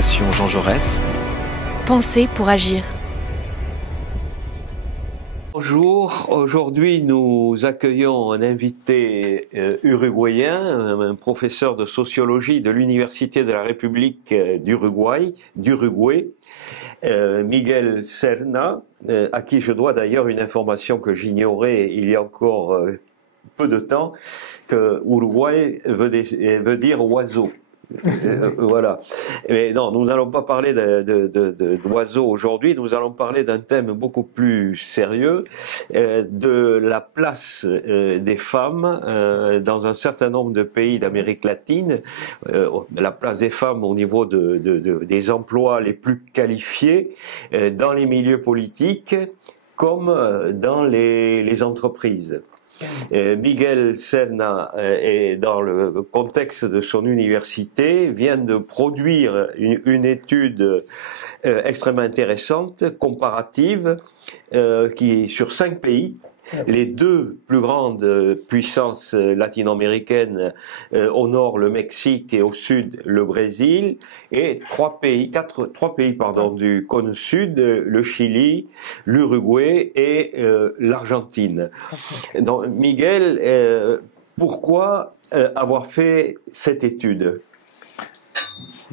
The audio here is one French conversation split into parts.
Fondation Jean Jaurès. Penser pour agir. Bonjour, aujourd'hui nous accueillons un invité uruguayen, un professeur de sociologie de l'Université de la République d'Uruguay, Miguel Serna, à qui je dois d'ailleurs une information que j'ignorais il y a encore peu de temps, que Uruguay veut dire oiseau. Voilà. Mais non, nous n'allons pas parler d'oiseaux aujourd'hui, nous allons parler d'un thème beaucoup plus sérieux, de la place des femmes dans un certain nombre de pays d'Amérique latine, la place des femmes au niveau des emplois les plus qualifiés, dans les milieux politiques comme dans les entreprises. Miguel Serna, dans le contexte de son université, vient de produire une étude extrêmement intéressante, comparative, qui est sur 5 pays. Les 2 plus grandes puissances latino-américaines, au nord le Mexique et au sud le Brésil, et 3 pays du cône sud, le Chili, l'Uruguay et l'Argentine. Donc Miguel, pourquoi avoir fait cette étude?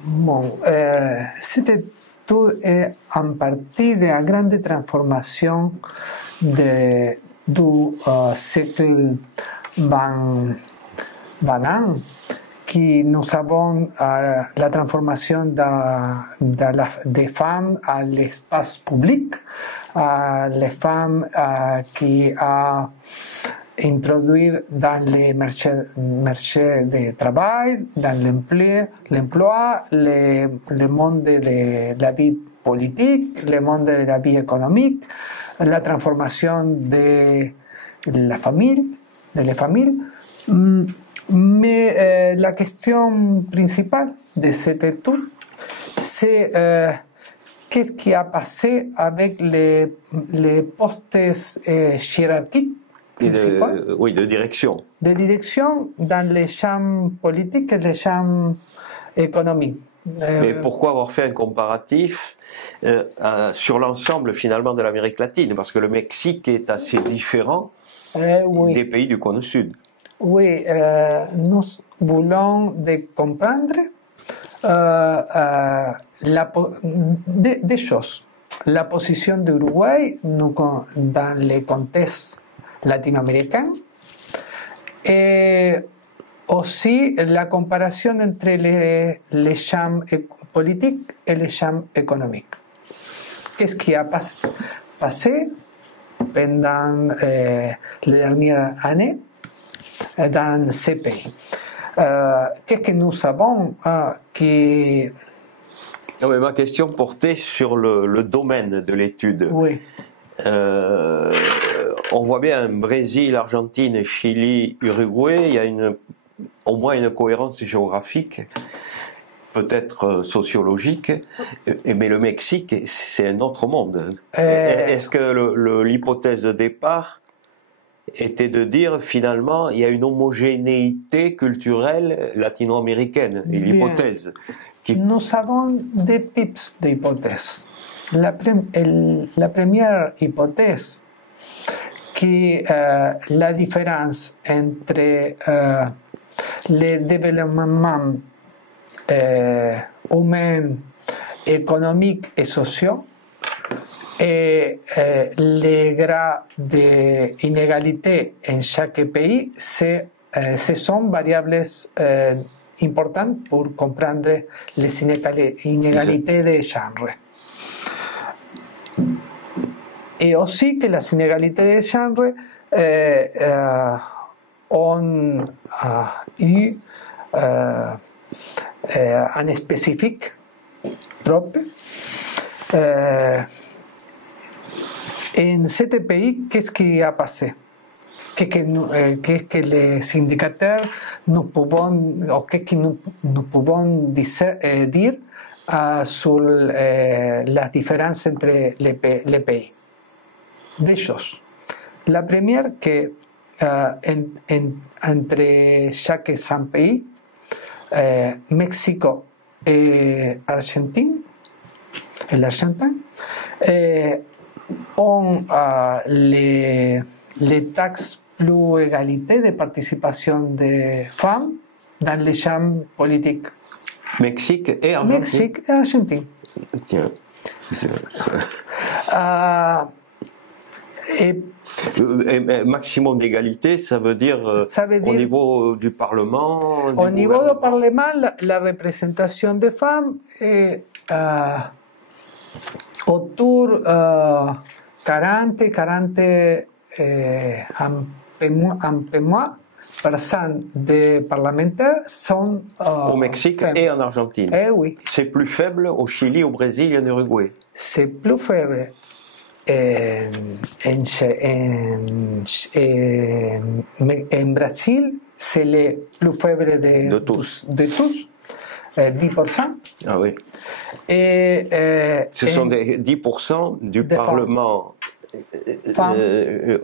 Bon, cette étude est en partie de la grande transformation du siècle XX, qui nous avons la transformation des femmes à l'espace public, les femmes qui a introduit dans les marchés de travail, dans l'emploi, le monde de la vie politique, le monde de la vie économique, la transformation de la famille, mais la question principale de cette étude, c'est qu'est-ce qui a passé avec les postes hiérarchiques principaux, de direction. De direction dans les champs politiques et les champs économiques. Mais pourquoi avoir fait un comparatif sur l'ensemble finalement de l'Amérique latine? Parce que le Mexique est assez différent des pays du cône sud. Oui, nous voulons comprendre des choses. La position d'Uruguay dans le contexte latino-américain et aussi la comparaison entre les champs politiques et les champs économiques. Qu'est-ce qui a passé pendant les dernières années dans ces pays? Qu'est-ce que nous savons qui... Ma question portait sur le domaine de l'étude. Oui. On voit bien Brésil, Argentine, Chili, Uruguay, il y a au moins une cohérence géographique, peut-être sociologique, mais le Mexique, c'est un autre monde. Est-ce que l'hypothèse de départ était de dire finalement il y a une homogénéité culturelle latino-américaine, et l'hypothèse Nous avons deux types d'hypothèses. La première hypothèse, qui est la différence entre le développement humain, économique et social et les grades d'inégalité en chaque pays, ce sont variables importantes pour comprendre les inégalités de genre. Et aussi que les inégalités de genre ont eu un spécifique propre. En ce pays, qu'est-ce qui a passé? Qu'est-ce que les indicateurs nous pouvons dire sur la différence entre les pays? Deux choses. La première, que entre chaque 100 pays, Mexico Argentine, l'Argentin, ont les taxes plus égalité de participation des femmes dans les chambres politiques. Mexique et Argentine. Mexique et Argentine. Tiens. Et Maximum d'égalité, ça veut dire, au niveau du Parlement. Au niveau du Parlement, la représentation des femmes est autour 40 un peu moins des parlementaires sont au Mexique femmes. Et en Argentine. Eh oui. C'est plus faible au Chili, au Brésil et en Uruguay. C'est plus faible en Brésil, c'est le plus faible de tous. 10%. Ah oui. Et, ce sont des 10% du Parlement.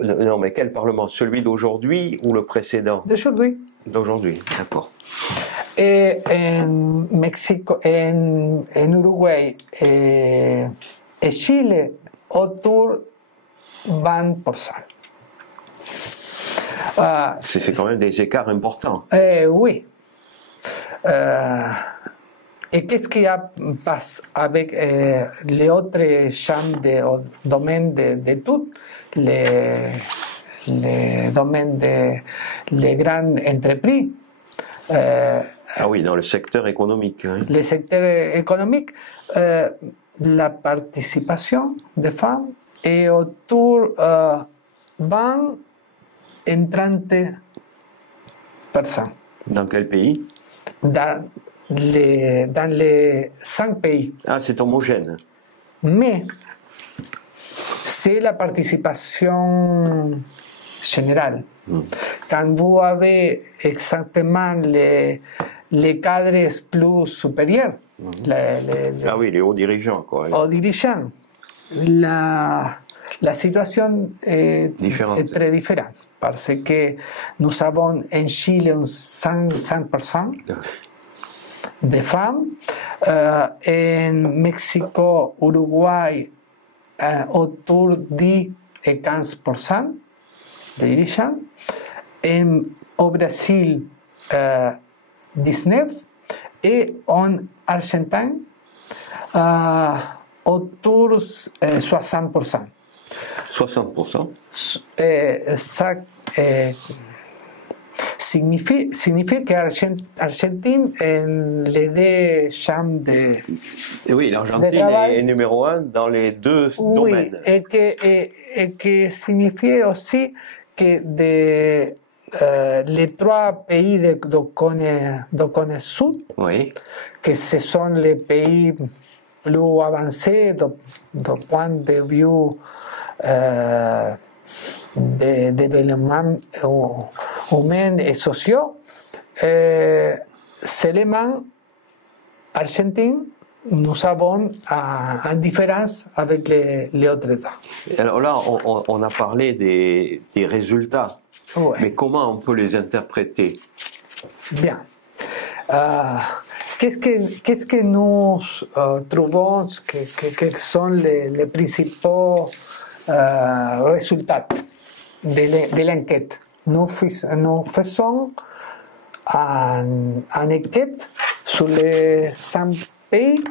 Non, mais quel Parlement? Celui d'aujourd'hui ou le précédent? D'aujourd'hui. D'aujourd'hui, d'accord. Et en Mexique, en Uruguay et Chile, autour 20%. C'est quand même des écarts importants. Oui. Et qu'est-ce qui passe avec les autres champs de domaines de tout, les domaines des grandes entreprises? Ah oui, dans le secteur économique. Hein. Le secteur économique, la participation des femmes est autour 20 et 30%. Dans quel pays? Dans les 5 pays. Ah, c'est homogène. Mais c'est la participation générale. Quand vous avez exactement les cadres plus supérieurs, ah oui, les hauts dirigeants, quoi. Hauts dirigeants, la situation est très différente parce que nous avons en Chile un 5% de femmes, en Mexique, Uruguay, autour de 10 et 15% de dirigeants, au Brésil, 19%, et en Argentine, autour de 60%. 60%. Ça signifie qu'Argentine est les deux chambres de. Et oui, l'Argentine est numéro 1 dans les deux domaines. Et que signifie aussi que les 3 pays de Cône Sud, oui, que ce sont les pays plus avancés du point de vue de développement humain et social, seulement Argentine, nous avons une différence avec les autres États. Alors là, on a parlé des résultats, ouais. Mais comment on peut les interpréter? Bien. Qu'est-ce que nous trouvons que sont les principaux résultats de l'enquête? Nous faisons une enquête sur les 5 pays.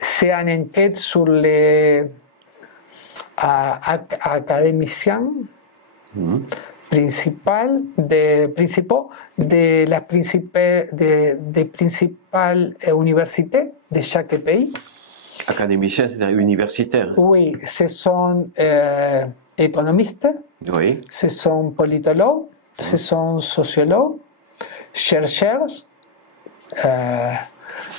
C'est une enquête sur les académiciens principaux des principales universités de chaque pays. Académiciens, c'est-à-dire universitaires? Oui, ce sont économistes, oui. Ce sont politologues, ce sont sociologues, chercheurs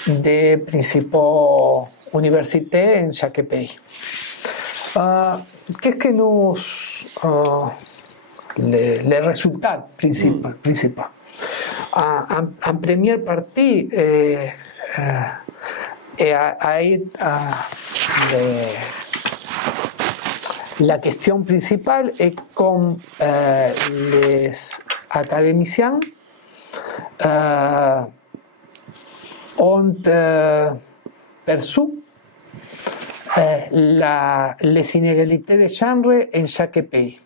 des principaux universités en chaque pays. Qu'est-ce que nous... les résultats principaux. En première partie, la question principale est comme les académiciens ont perçu les inégalités de genre en chaque pays.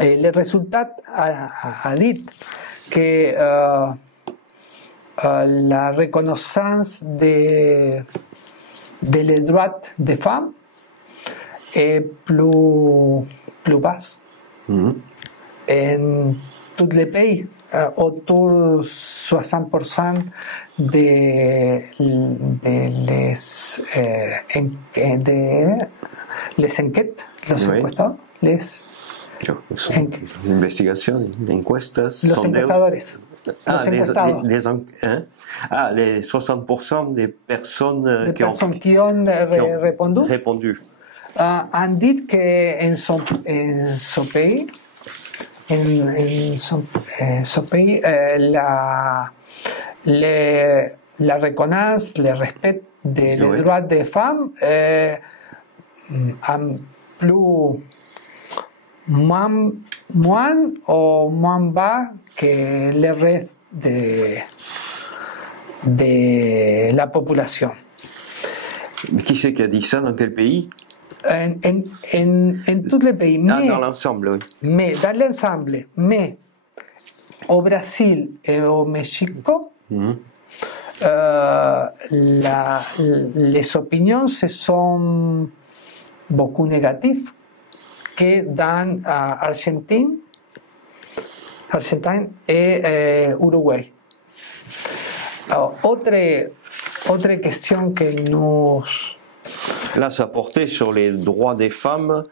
Et le résultat a dit que la reconnaissance des droits des femmes est plus basse en tous les pays. Autour de 60% de les enquêtes, los encuestados, Investigación, encuestas, los encuestadores. Les 60% des personnes qui ont répondu. Han dit que en son pays, la reconnaissance, le respect des droits des femmes moins ou moins bas que le reste de la population. Mais qui c'est qui a dit ça? Dans quel pays? En tous les pays. Dans l'ensemble, oui. Mais dans l'ensemble, mais au Brésil et au Mexique, les opinions se sont beaucoup négatives que dans Argentine et Uruguay. Autre question que nous... Là, ça portait sur les droits des femmes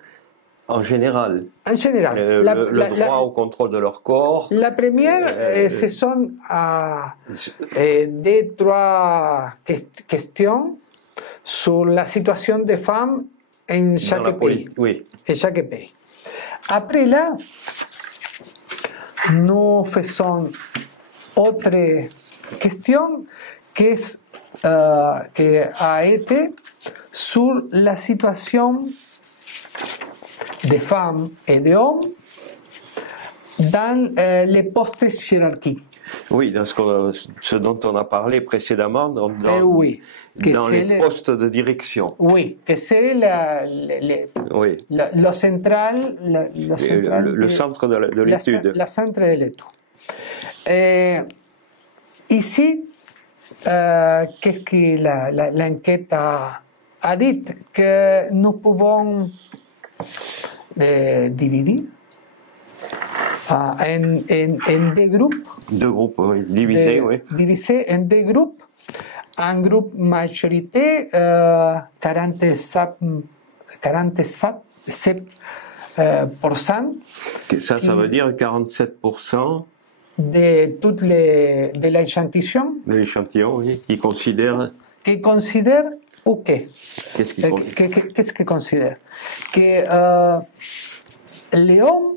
en général. En général. Le droit au contrôle de leur corps. La première, ce sont deux, trois questions sur la situation des femmes en chaque pays. Oui. En chaque pays. Après là, nous faisons autre question qui a été sur la situation des femmes et des hommes dans les postes hiérarchiques. Oui, dans ce dont on a parlé précédemment, dans les postes de direction. Oui, que c'est le central, le centre de l'étude. Le centre de l'étude. Ici, qu'est-ce que l'enquête a dit? Que nous pouvons diviser en deux groupes. Deux groupes, oui. Divisés, oui. Divisés en deux groupes. Un groupe majorité, 47%. Ça veut dire 47% de toute de l'échantillon. De l'échantillon, oui. Qui considèrent ou qu'est-ce qu'ils considèrent? Que les hommes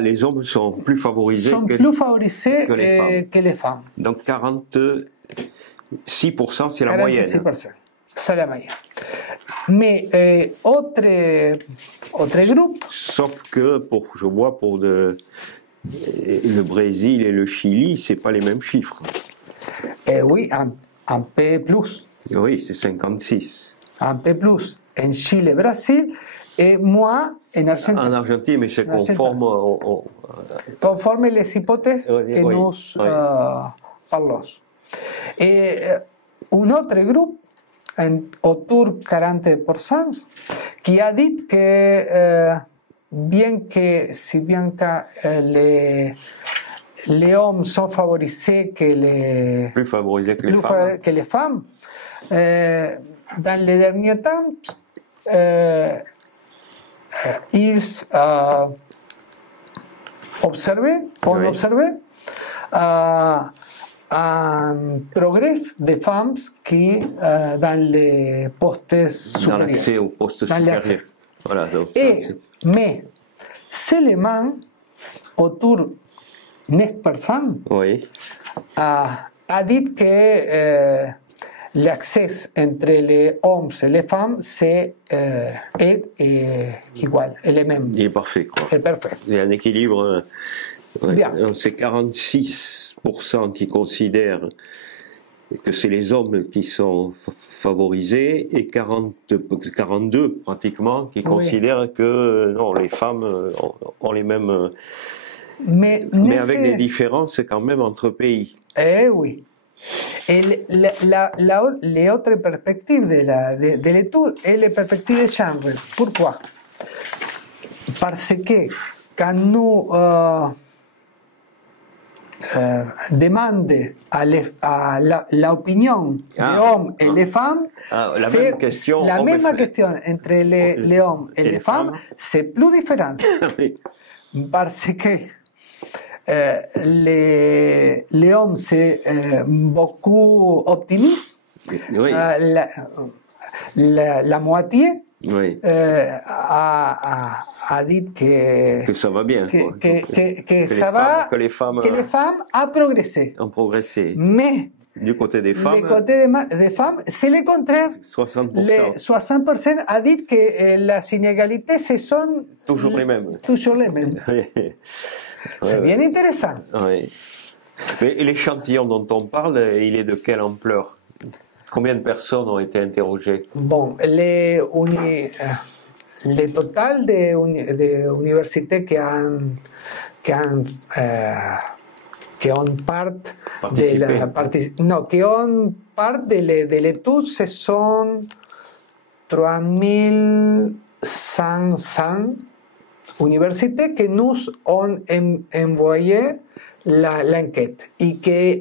les hommes sont plus favorisés que les femmes. Donc 46%, c'est la moyenne. 46%, c'est la moyenne. Mais autre groupe. Sauf que je vois pour le Brésil et le Chili, c'est pas les mêmes chiffres. Oui, un peu plus. Oui, c'est 56. Un peu plus. En Chili, Brésil, et moi en Argentine. En Argentine, mais c'est conforme conforme les hypothèses que nous parlons. Et un autre groupe, autour de 40%, qui a dit que si bien que les hommes sont favorisés plus favorisés que les femmes, dans les derniers temps, ils ont observé un progrès des femmes qui dans les postes supérieurs. Dans l'accès aux postes supérieurs. Voilà, donc mais seulement autour de 9% a dit que l'accès entre les hommes et les femmes est égal, est le même. Il est parfait, quoi. C'est parfait. Il y a un équilibre Ouais. Bien. C'est 46% qui considèrent que c'est les hommes qui sont favorisés et 42 pratiquement qui Oui. considèrent que non, les femmes ont les mêmes... Mais avec des différences quand même entre pays. Oui. Les autres perspectives de l'étude est la perspective de genre. Pourquoi? Parce que quand nous demandons à l'opinion des hommes et les femmes, la même question, la hommes et même femmes. question entre les hommes et les femmes, c'est plus différent. Oui. Parce que les hommes c'est beaucoup optimistes. Oui. La moitié Oui. a dit que Ça va bien. que ça va, que les femmes ont progressé. ont progressé. Mais Du côté des femmes, du côté des femmes, c'est le contraire. 60%. Les 60% a dit que les inégalités ce sont Toujours les mêmes. Toujours les mêmes. C'est bien intéressant. Oui. Mais l'échantillon dont on parle, il est de quelle ampleur? Combien de personnes ont été interrogées? Bon, le total de universités qui ont part de l'étude, ce sont 3500 universités que nous ont envoyé l'enquête et que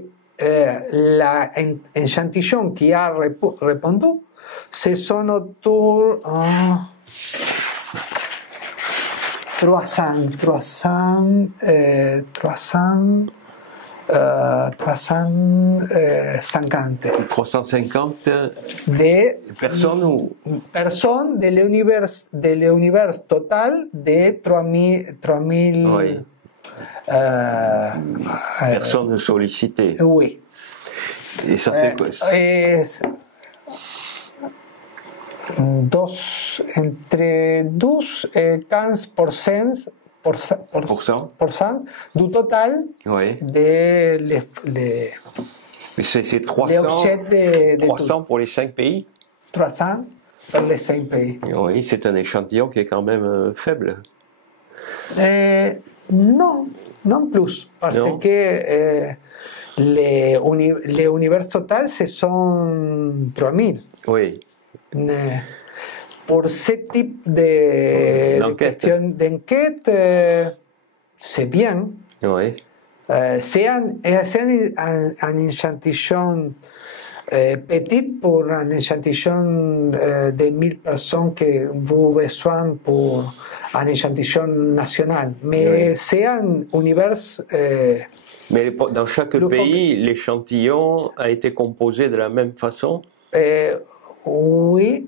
l'échantillon qui a répondu, ce sont autour 350 de personnes ou personnes de l'univers total de 3000 oui. Personnes sollicitées. Oui. Et ça fait quoi? Entre 12 et 15% du total Oui. de Mais c'est 300, les objets de 300 pour les 5 pays? 300 pour les 5 pays. Oui, c'est un échantillon qui est quand même faible. Non, non plus, parce Non. que les univers total, ce sont 3000. Oui. Pour ce type d'enquête, c'est bien. Oui. C'est un échantillon petit pour un échantillon de 1000 personnes que vous avez besoin pour un échantillon national. Mais Oui. c'est un univers. Mais dans chaque pays, l'échantillon a été composé de la même façon? Oui,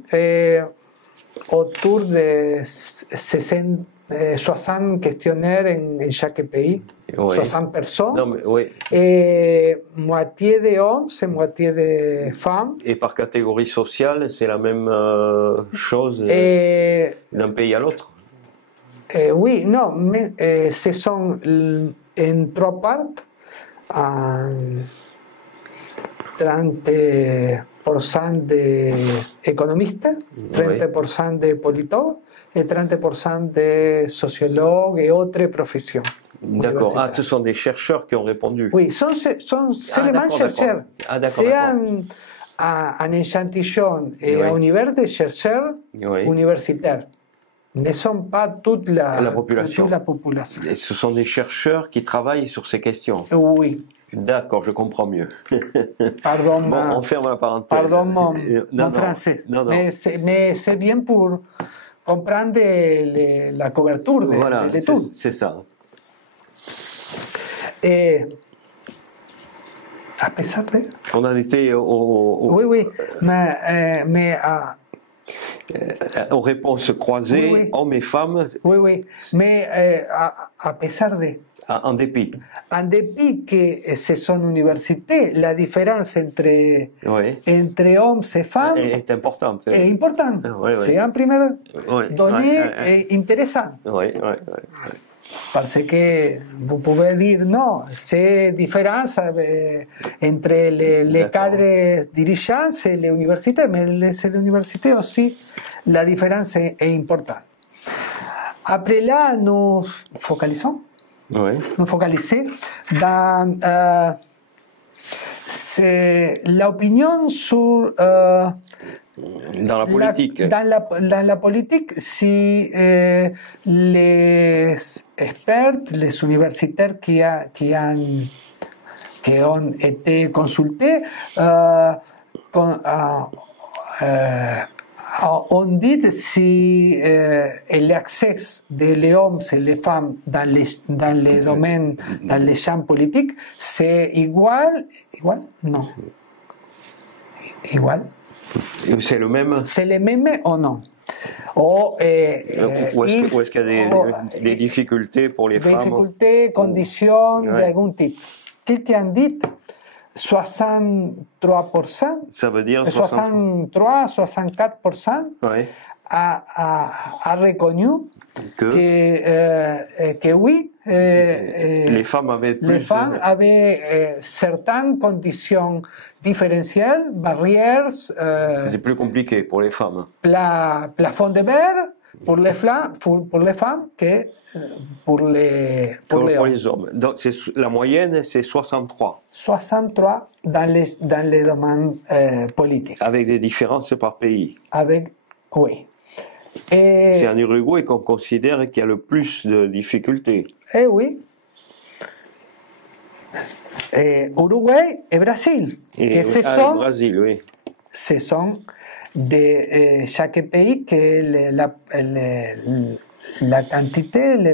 autour de 60 questionnaires en chaque pays, Oui. 60 personnes, Non, mais, oui. et moitié d'hommes et moitié de femmes. Et par catégorie sociale, c'est la même chose d'un pays à l'autre? Oui, non, mais ce sont en trois parts, 30% d'économistes, 30% de politologues et 30% de sociologues et autres professions. D'accord. Ah, ce sont des chercheurs qui ont répondu. Oui, sont seulement chercheurs. Ah, d'accord, C'est d'accord. un échantillon et Oui. un univers de chercheurs Oui. universitaires. Ne sont pas toute la population. Toute la population. Et ce sont des chercheurs qui travaillent sur ces questions. Oui. D'accord, je comprends mieux. Pardon, Bon, on ferme la parenthèse. Pardon mon Non, français. non. Mais c'est bien pour comprendre la couverture de Voilà, l'étude. c'est ça. Et à pesar de... On en était Oui, mais aux réponses croisées, Oui. hommes et femmes, oui, mais à pesar de... en dépit. En dépit que ce sont universités, la différence Oui. entre hommes et femmes Est importante. est importante. Oui. C'est un premier Oui. donnée Oui. intéressant. Oui. parce que vous pouvez dire non, c'est différence entre les cadres dirigeants et les universités, mais les universités aussi, la différence est importante. Après là, nous focalisons. Oui. Nous focaliser dans l'opinion sur Dans la politique. dans la politique, si les experts, les universitaires qui ont été consultés on dit si l'accès des hommes et des femmes dans les domaines, dans les champs politiques, c'est égal? Non. Égal? C'est le même? C'est le même ou non? Ou est-ce qu'il y a des difficultés pour les femmes? Difficultés, conditions Ouais. d'algun type. Quelqu'un dit 63%, Ça veut dire 63-64% Oui. a reconnu que oui, Les femmes avaient plus. les femmes avaient certaines conditions différentielles, barrières, C'est plus compliqué pour les femmes. plafond de verre pour les femmes que pour les hommes. Donc la moyenne, c'est 63, 63 dans les domaines politiques. avec des différences par pays. Oui. C'est en Uruguay qu'on considère qu'il y a le plus de difficultés. Oui. Uruguay et Brésil. Et le Brésil, oui. Ce sont de chaque pays que la quantité, le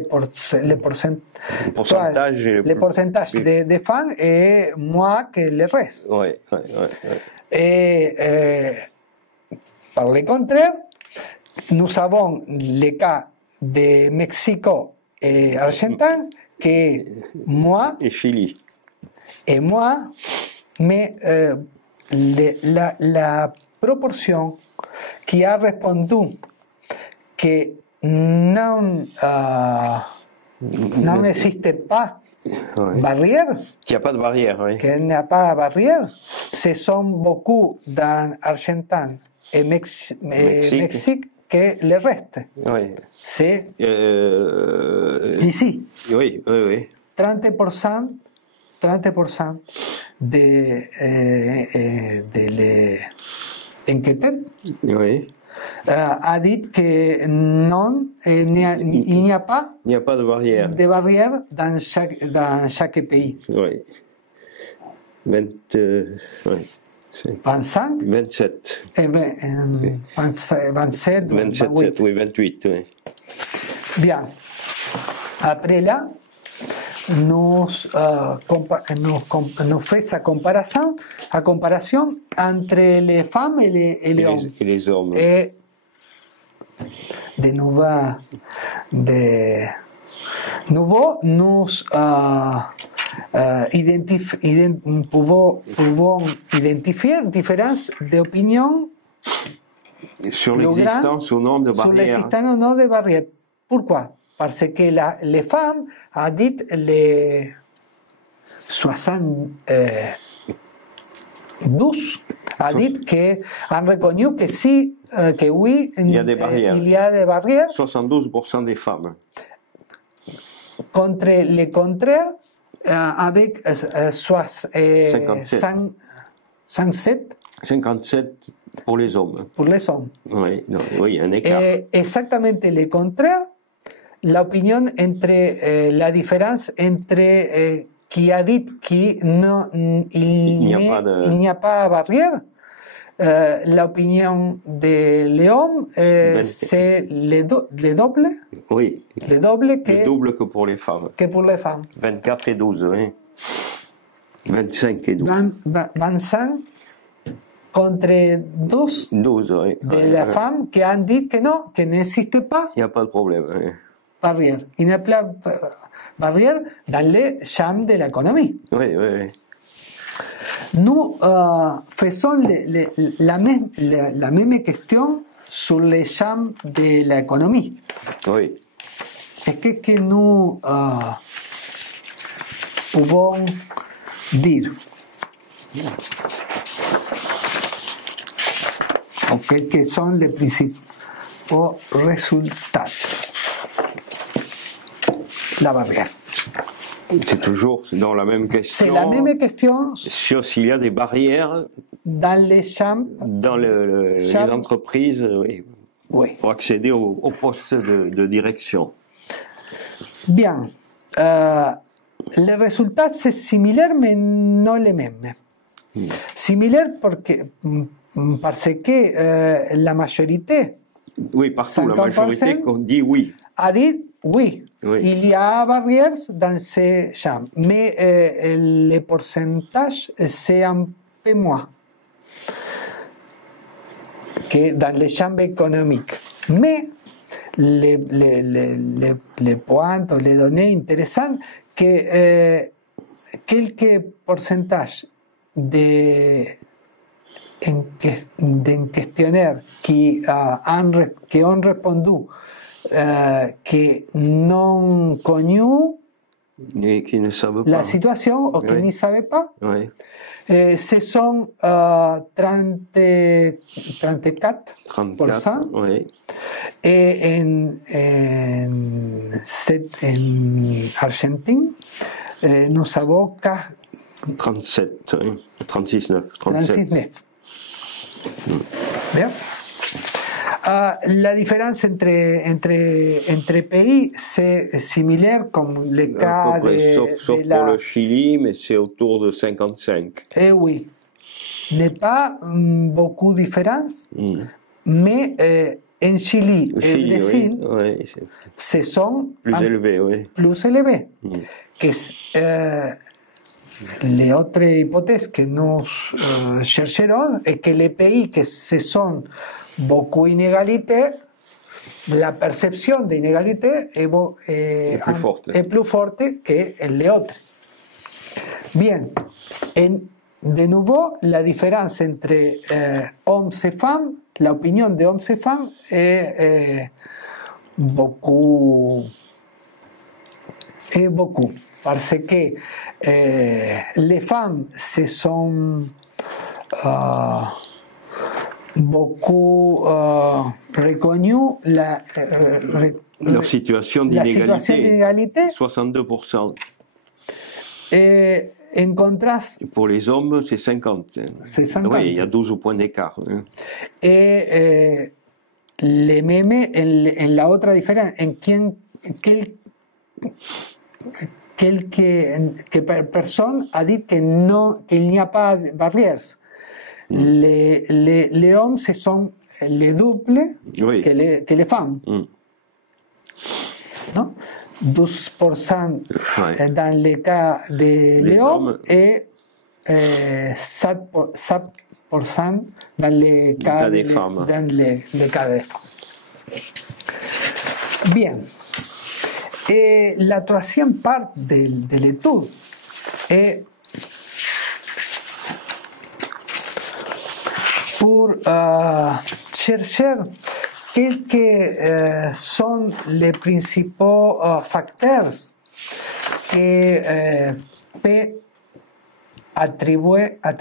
pourcentage de femmes est moins que le reste. Oui. Et par le contraire, nous avons le cas de Mexico et Argentine que moi Et Chili. et moi, mais la proportion qui a répondu que non n'existe pas barrières, Qu'il n'y a pas de barrière, oui. qu'il n'y a pas de barrières, ce sont beaucoup dans Argentine et Mexique que le reste. Oui. C'est ici. Oui. 30% de les enquêtés Oui. a dit que non, il n'y a pas Il n'y a pas de barrière. de barrière dans chaque pays. Oui. 27. 25 27. et 27, 27, oui, 28, oui. Bien. Après là, nous fait sa comparaison entre les femmes et les hommes. Et les hommes. Et de nouveau, nous pouvons identifier différences d'opinion Sur l'existence ou non de sur barrières. l'existence ou non de barrières. Pourquoi? Parce que les femmes ont dit les 72 a dit que ont reconnu que si, que oui, Il y a des barrières. il y a des barrières. 72% des femmes. Contre le contraire, avec 57 pour les hommes. pour les hommes. Oui, non, oui, un écart. Et exactement le contraire, l'opinion entre la différence entre qui a dit qu'il n'y a pas de barrière, l'opinion de l'homme, c'est le double. Oui, Le double le double que pour les femmes. que pour les femmes. 24 et 12, oui. 25 et 12. 25 contre 12 12, oui. de la femme qui ont dit que non, qu'il n'existe pas Il n'y a pas de problème. Oui. barrière. Il n'y a pas de barrière dans les champs de l'économie. Oui. Nous faisons la même question sur les champs de l'économie. Oui. Et qu'est-ce que nous pouvons dire? Ou quels sont les principaux résultats? La barrière. C'est toujours dans la même question. C'est la même question Sur s'il y a des barrières dans les chambres. dans les entreprises, oui, Oui. pour accéder au poste de direction. Bien. Les résultats, c'est similaire, mais non les mêmes. Similaire parce que la majorité Oui, partout, la 50% majorité dit oui. a dit oui. Oui. Il y a barrières dans ces chambres, mais le pourcentage, c'est un peu moins que dans les chambres économiques. Mais les points, les données intéressantes, que quelques pourcentages de questionnaires qui ont répondu que n'ont connu Et qui ne savent pas. la situation ou qui Oui. ne savaient pas. Oui. Ce sont 34%. Oui. Et en Argentine, nous avons 37, oui. 36, 9, 36 37. 9. Bien. La différence entre pays, c'est similaire comme le À cas peu près, sauf de pour le Chili, mais c'est autour de 55. Eh oui, n'est pas beaucoup de différence, mais en Chili Le et Chili, Brésil, oui, c'est ce sont plus élevé, oui. plus élevés. Que les autres hypothèses que nous chercherons est que les pays que se sont beaucoup inégalités, la perception d'inégalité est plus forte que les autres. Bien. De nouveau, la différence entre hommes et femmes, l'opinion de hommes et femmes est beaucoup. Parce que les femmes se sont beaucoup reconnues Leur situation d'inégalité, 62%. Et en contraste, Et pour les hommes, c'est 50. C'est 50. Oui, il y a 12 points d'écart. Hein. et les mêmes en la otra diferencia, en quelques personnes a dit qu'il n'y a pas de barrières. Les hommes, ce sont les doubles que les femmes. Non? 12% dans le cas des hommes et 7% dans le cas des femmes. Bien. Et la troisième part de l'étude est pour chercher quels sont les principaux facteurs qui peuvent attribuer à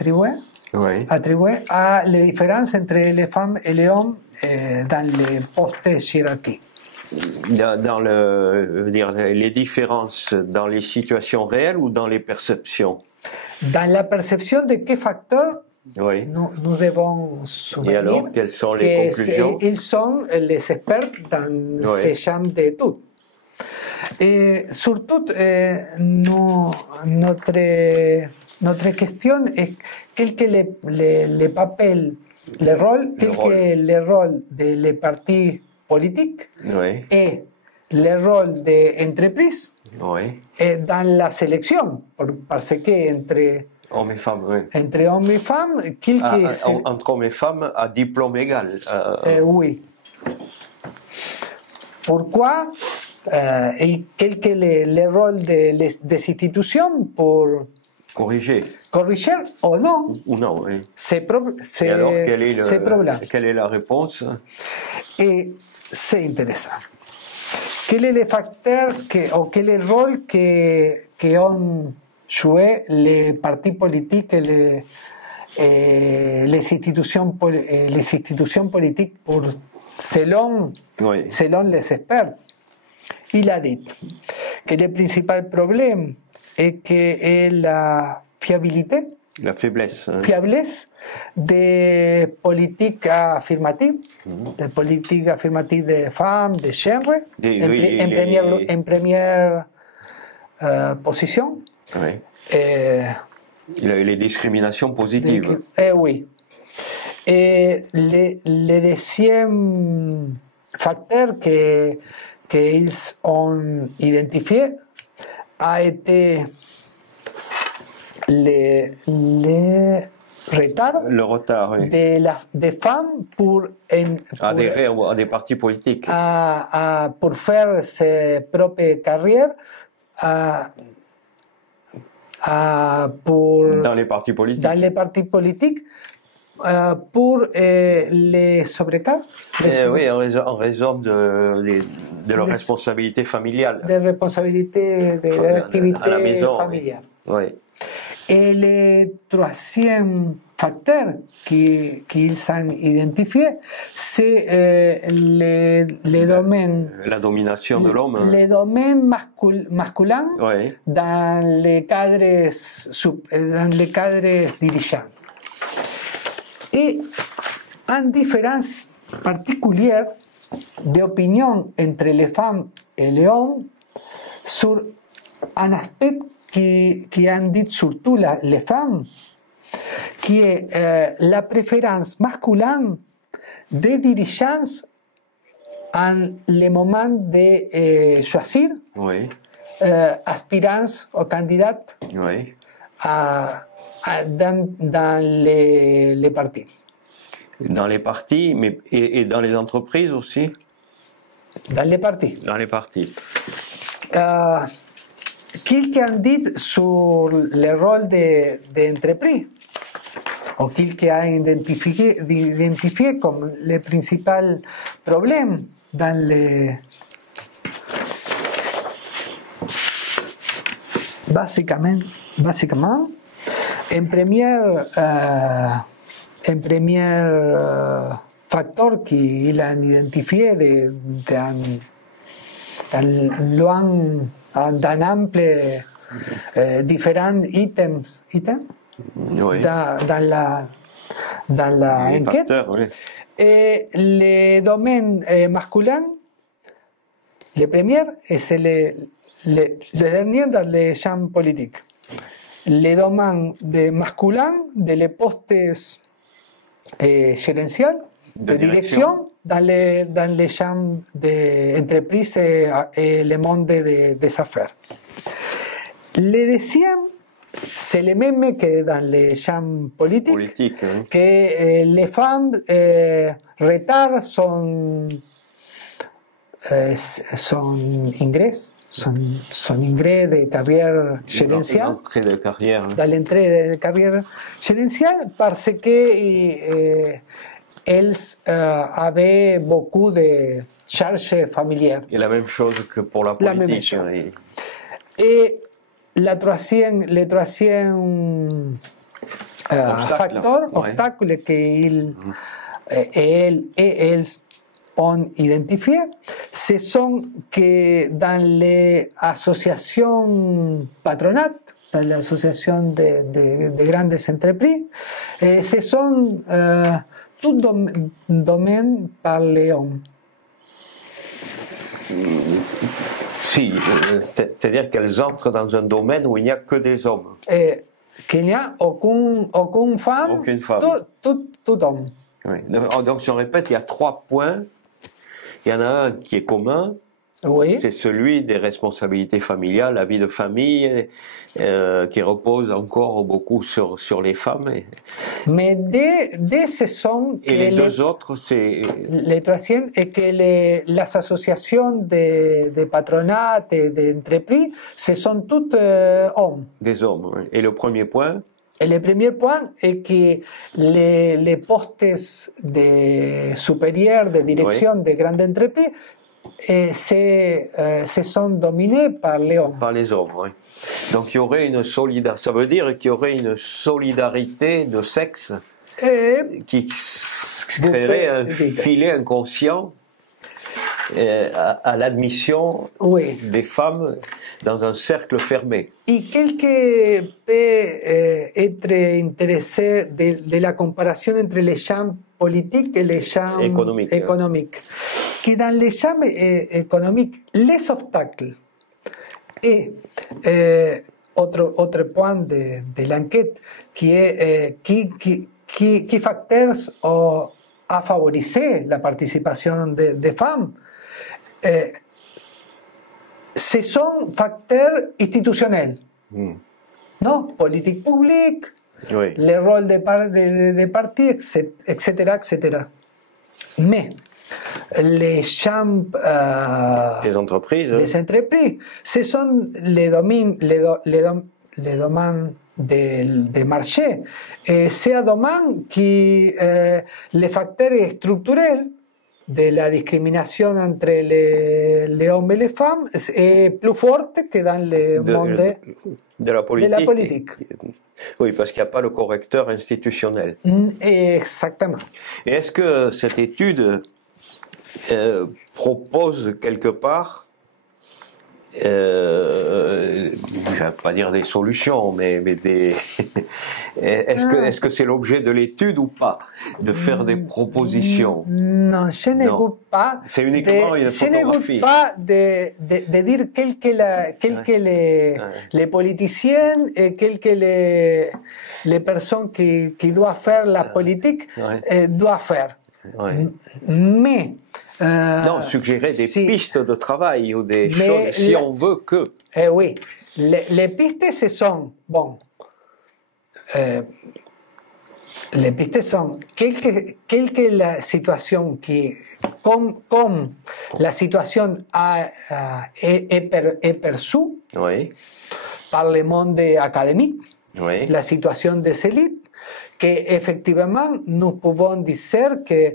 la différence entre les femmes et les hommes dans les postes hiérarchiques. Dans les différences dans les situations réelles ou dans les perceptions? Dans la perception de quels facteurs nous devons souvenir. Et alors, quelles sont les conclusions? Ils sont les experts dans ces champs d'études. Et surtout, notre question est quel est le papel, le rôle des partis politiques et le rôle des entreprises dans la sélection, parce que entre hommes et femmes, entre hommes et femmes, entre hommes et femmes à diplôme égal. Oui. Pourquoi et quel est le rôle des institutions pour corriger ou non? Ou non, oui. Et alors, quelle est la réponse? Et c'est intéressant. quel est le facteur ou quel est le rôle que ont joué les partis politiques et les institutions politiques selon les experts. Il a dit que le principal problème est la fiabilité. La faiblesse. Faiblesse des politiques affirmatives, des politiques affirmatives des femmes, des genres, en première position. Oui. Les discriminations positives. Oui. Et le deuxième facteur qu'ils ont identifié a été le retard oui. des femmes pour adhérer à des partis politiques. Pour faire ses propres carrières dans les partis politiques. Pour les sobrecargas. Oui, en raison de leur responsabilité familiale. De responsabilité de l'activité familiale. Oui. Et le troisième facteur qu'ils ont identifié, c'est le domaine. La domination de l'homme. Le domaine masculin oui. dans les cadres dirigeants. Et une différence particulière d'opinion entre les femmes et les hommes sur un aspect qui ont dit surtout les femmes, qui est la préférence masculine des dirigeants en le moment de choisir oui. aspirants ou candidats oui. dans les partis. Dans les partis, mais et dans les entreprises aussi. Dans les partis. Dans les partis. Quelqu'un dit sur le rôle des entreprises, ou quelqu'un a identifié comme le principal problème dans les. Básicament, en premier facteur qu'il a identifié d'un ample différents items oui. dans l'enquête. Oui. Et le domaine masculin, le premier, c'est le dernier dans les champs politiques. Le domaine masculin de les postes gérenciels, de direction dans les champs d'entreprise et le monde des affaires. Le deuxième, c'est le même que dans les champs politiques, oui. que les femmes retardent son ingres de carrière gérenciale, dans l'entrée de carrière gérenciale, parce que elles avaient beaucoup de charges familiales. Et la même chose que pour la politique. Et le troisième obstacle qu'elles ont identifié, ce sont que dans les associations patronales, dans les associations de grandes entreprises, ce sont tout domaine par les hommes. Si, c'est-à-dire qu'elles entrent dans un domaine où il n'y a que des hommes. Qu'il n'y a aucune femme, tout homme. Oui. Donc, si on répète, il y a 3 points. Il y en a un qui est commun, oui. C'est celui des responsabilités familiales, la vie de famille, qui repose encore beaucoup sur les femmes. Mais dès ce sont... Et les deux autres, c'est... Les troisièmes, et que les associations de patronat et d'entreprises, ce sont toutes hommes. Des hommes, oui. Et le premier point? Et le premier point est que les postes supérieurs de direction de grandes entreprises se sont dominés par les hommes. Par les hommes, oui. Donc il y aurait une solidarité, ça veut dire qu'il y aurait une solidarité de sexe qui créerait un filet inconscient à l'admission des femmes dans un cercle fermé. Y quelqu'un peut être intéressé de la comparaison entre les champs politiques et les champs économiques. Que dans les champs économiques, les obstacles et autre point de l'enquête qui est qui facteurs a favorisé la participation des femmes. Ce sont facteurs institutionnels, non? Politique publique, le rôle des partis, etc., etc. Mais les champs des entreprises, ce sont les domaines des marchés. C'est un domaine qui les facteurs structurels de la discrimination entre les hommes et les femmes est plus forte que dans le monde de la politique. Oui, parce qu'il n'y a pas le correcteur institutionnel. Exactement. Et est-ce que cette étude propose quelque part, je ne vais pas dire des solutions, mais des. Est-ce que c'est l'objet de l'étude ou pas, de faire des propositions? Non, je n'écoute pas. C'est uniquement une photographie. Je n'écoute pas de dire quels que les politiciens et quelles que les personnes qui doivent faire la politique doivent faire. Mais non, suggérer des pistes de travail ou des choses, si on veut que. Oui, les pistes, ce sont, bon, les pistes sont, quelle que la situation qui, comme la situation est perçue par le monde académique, la situation des élites, qu'effectivement, nous pouvons dire que...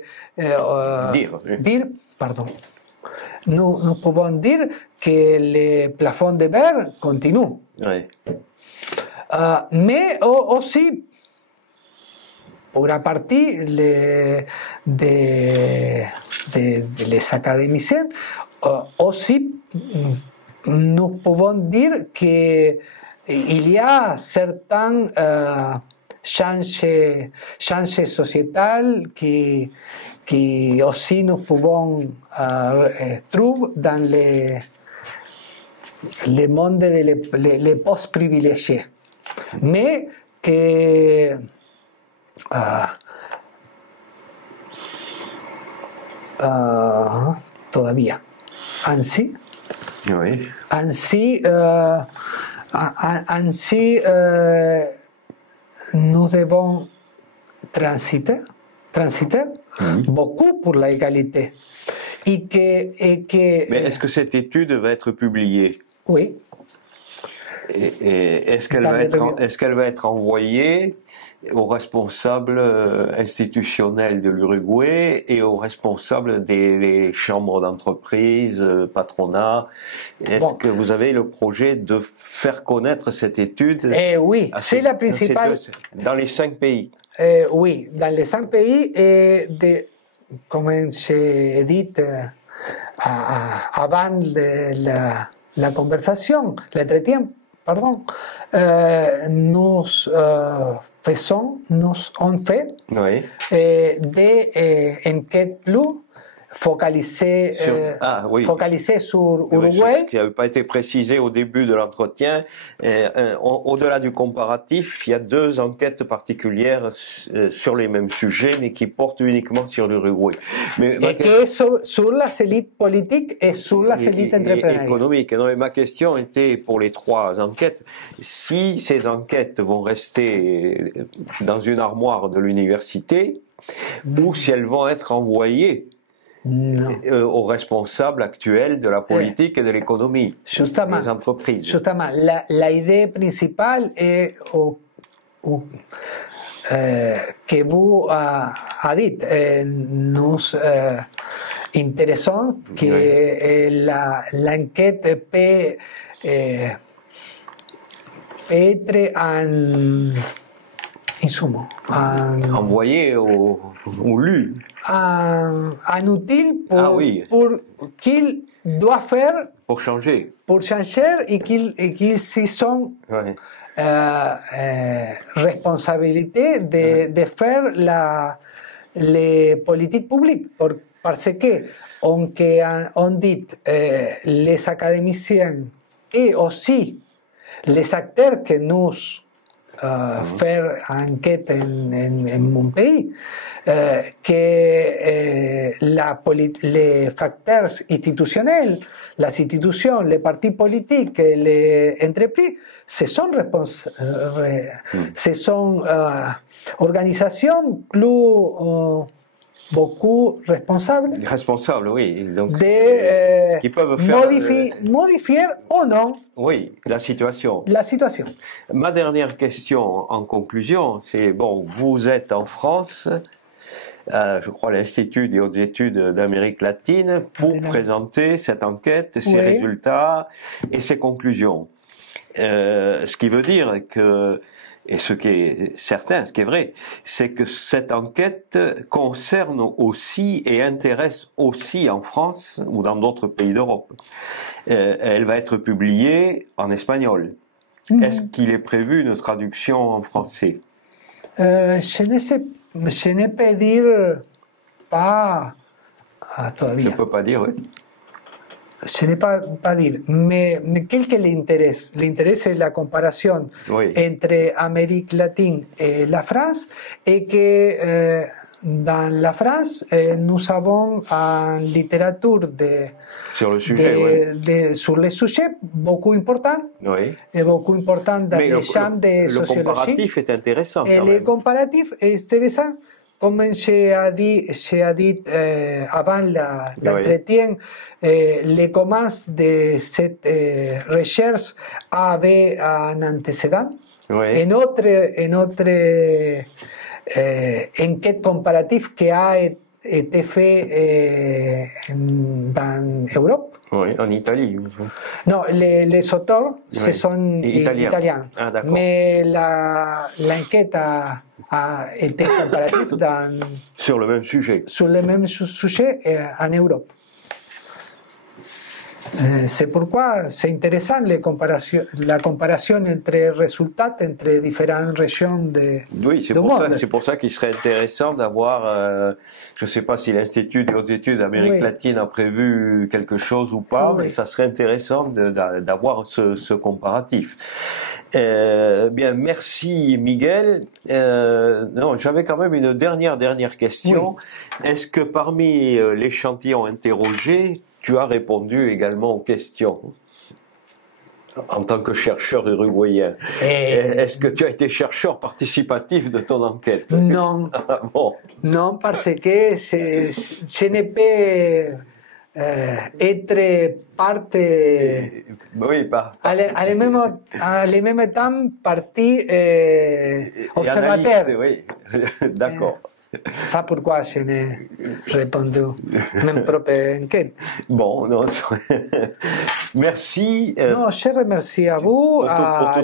Nous pouvons dire que les plafonds de verre continuent. Mais aussi, pour la partie les académiciens, aussi, nous pouvons dire qu'il y a certains changes sociétales qui aussi nous pouvons trouver dans le monde des post-privilégiés. Mais que todavía. Ainsi, nous devons transiter beaucoup pour l'égalité. Mais est-ce que cette étude va être publiée? Oui. Et est-ce qu'elle va être envoyée aux responsables institutionnels de l'Uruguay et aux responsables des chambres d'entreprise, patronat? Est-ce que vous avez le projet de faire connaître cette étude? Oui, c'est la principale. Dans les 5 pays. Oui, dans les 5 pays, comme j'ai dit avant la conversation, l'entretien, pardon, nous on fait des enquêtes plus focalisées sur Uruguay. Ce qui n'avait pas été précisé au début de l'entretien, au-delà du comparatif, il y a 2 enquêtes particulières sur les mêmes sujets, mais qui portent uniquement sur l'Uruguay. Et que sur la élites politique et sur la élites entrepreneuriale. Économique. Non, mais ma question était pour les 3 enquêtes. Si ces enquêtes vont rester dans une armoire de l'université, ou si elles vont être envoyées aux responsables actuels de la politique et de l'économie, des entreprises. Justement, l'idée principale est que vous avez dit, intéressant que l'enquête peut être un insumo, Envoyé ou lu. un outil pour qu'il doit faire Pour changer. et qu'ils se sont Ouais. responsabilité de faire les politiques publiques. Parce que on dit les académiciens et aussi les acteurs que nous faire enquête en mon pays, que les facteurs institutionnels, les institutions, les partis politiques, les entreprises, ce sont organisations beaucoup responsables. Responsables, oui. Donc, qui peuvent faire modifier ou non la situation. Ma dernière question en conclusion, c'est, bon, vous êtes en France, je crois l'Institut des hautes études d'Amérique latine, pour présenter cette enquête, ses résultats et ses conclusions. Ce qui veut dire que, et ce qui est certain, ce qui est vrai, c'est que cette enquête concerne aussi et intéresse aussi en France ou dans d'autres pays d'Europe. Elle va être publiée en espagnol. Est-ce qu'il est prévu une traduction en français? Je ne peux dire pas todavía. Je ne peux pas dire, oui. Je ne peux pas dire, mais quel que l'intéresse? L'intérêt, c'est la comparaison entre Amérique latine et la France, et que dans la France, nous avons une littérature sur le sujet, sur les sujets beaucoup important, et beaucoup important dans les champs de sociologie. Le comparatif est intéressant. Et le comparatif est intéressant. Comme j'ai dit avant l'entretien, le commence de cette recherche avait un antécédent. Une autre enquête comparative qui a été faite dans Europe. Oui, en Italie. Non, les auteurs, ce sont italiens. Ah, d'accord. Mais l'enquête a été comparative sur le même sujet. Sur le même sujet en Europe. C'est pourquoi c'est intéressant la comparaison entre résultats entre différentes régions du monde. C'est pour ça qu'il serait intéressant d'avoir, je ne sais pas si l'Institut des hautes études d'Amérique latine a prévu quelque chose ou pas, mais ça serait intéressant d'avoir ce comparatif. Bien, merci Miguel. Non, j'avais quand même une dernière question. Est-ce que parmi l'échantillon interrogé, tu as répondu également aux questions en tant que chercheur uruguayen? Est-ce que tu as été chercheur participatif de ton enquête? Non. Non, parce que je ne peux être partie. À le même temps, partie observateur. Oui, d'accord. C'est pourquoi je n'ai répondu ma propre enquête. Bon, non, merci. Non, je remercie à vous, à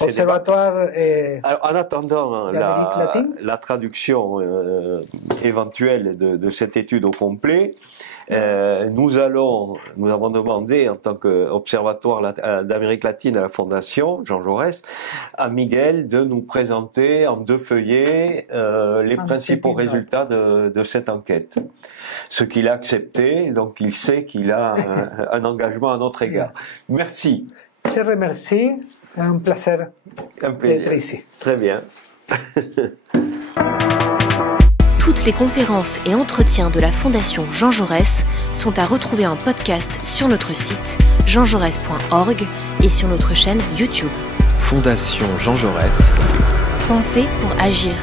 l'Observatoire. Alors, en attendant la traduction éventuelle de cette étude au complet, nous avons demandé en tant qu'Observatoire d'Amérique latine à la Fondation Jean Jaurès à Miguel de nous présenter en 2 feuillets les principaux résultats de cette enquête. Ce qu'il a accepté, donc il sait qu'il a un engagement à notre égard. Merci. Je remercie, un plaisir d'être ici. Très bien. Toutes les conférences et entretiens de la Fondation Jean Jaurès sont à retrouver en podcast sur notre site jeanjaurès.org et sur notre chaîne YouTube. Fondation Jean Jaurès. Pensez pour agir.